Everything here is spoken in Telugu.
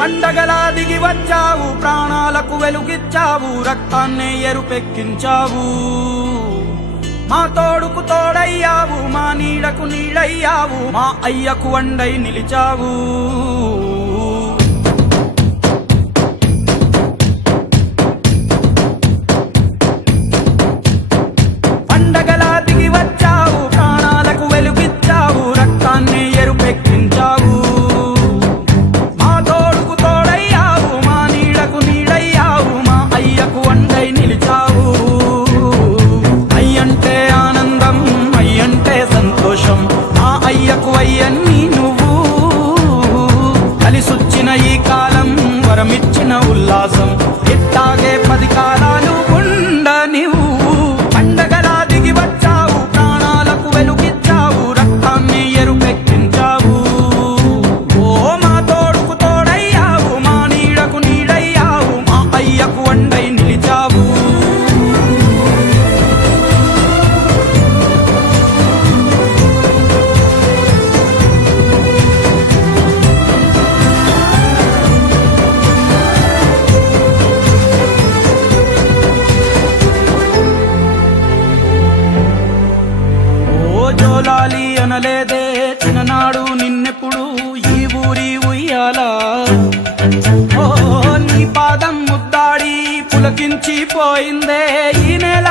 పండగలా దిగి వచ్చావు, ప్రాణాలకు వెలుగిచ్చావు, రక్తాన్నే ఎరుపెక్కించావు. మా తోడుకు తోడయ్యావు, మా నీడకు నీడయ్యావు, మా అయ్యకు అండై నిలిచావు. పండగలా దిగి వచ్చావు, ప్రాణాలకు వెలుగిచ్చావు, రక్తాన్నే ఎరుపెక్కించావు. మా తోడుకు తోడయ్యావు, మా నీడకు నీడయ్యావు, మా అయ్యకు అండై నిలిచావు. అయ్యంటే ఆనందం, అయ్యంటే సంతోషం, మా అయ్యకు అయ్యన్ని నువ్వు. కలిసొచ్చిన ఈ కాలం వరమిచ్చిన ఉల్లాసం, ఇట్టాగే 10 కాలాలు ఉండనివ్వు. పండగలా దిగి వచ్చావు, ప్రాణాలకు వెలుగిచ్చావు, రక్తాన్ని ఎరుపెక్కించావు. ఓ మా తోడుకు తోడయ్యావు, మా నీడకు నీడయ్యావు, మా అయ్యకు అండై నిలిచావు. జోలాలి అనలేదే చిన్ననాడు నిన్నెప్పుడు ఈ ఊరి ఉయ్యాలా. ఓ నీ పాదం ముద్దాడి పులకించి పోయిందే ఈ నెల